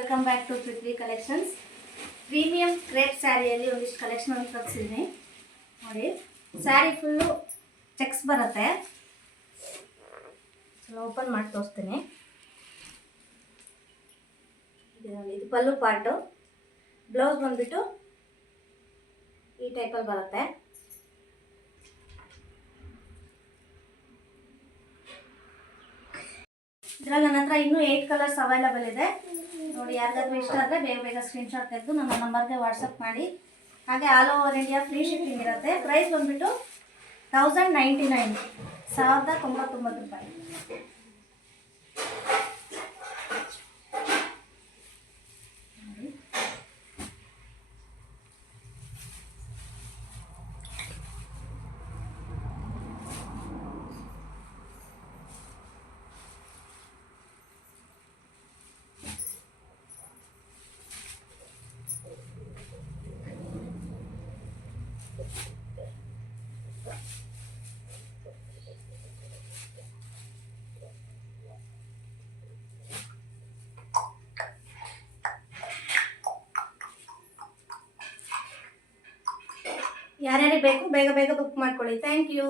Welcome back to Prithvi collections. Premium crepe ಸ್ಯಾರಿಯಲ್ಲಿ ಒಂದಿಷ್ಟು collection ಅಂತ ತರಿಸಿದ್ದೀನಿ ನೋಡಿ. ಸ್ಯಾರಿ ಫುಲ್ಲು ಚೆಕ್ಸ್ ಬರುತ್ತೆ. ಓಪನ್ ಮಾಡಿ ತೋರಿಸ್ತೀನಿ. ಇದು ಪಲ್ಲು ಪಾರ್ಟು. ಬ್ಲೌಸ್ ಬಂದ್ಬಿಟ್ಟು ಈ ಟೈಪಲ್ಲಿ ಬರುತ್ತೆ. ಇದರಲ್ಲಿ ನನ್ನ ಹತ್ರ ಇನ್ನೂ 8 ಕಲರ್ಸ್ ಅವೈಲಬಲ್ ಇದೆ ನೋಡಿ. ಯಾರಿಗಾದ್ರೂ ಇಷ್ಟ ಆದರೆ ಬೇಗ ಬೇಗ ಸ್ಕ್ರೀನ್ಶಾಟ್ ತೆಗೆದು ನಮ್ಮ ನಂಬರ್ಗೆ ವಾಟ್ಸಪ್ ಮಾಡಿ. ಹಾಗೆ all over India free shipping ಇರುತ್ತೆ. ಪ್ರೈಸ್ ಬಂದುಬಿಟ್ಟು 1099 ರೂಪಾಯಿ. ಯಾರ್ಯಾರಿಗೆ ಬೇಕು ಬೇಗ ಬೇಗ ಬುಕ್ ಮಾಡ್ಕೊಳ್ಳಿ. Thank you.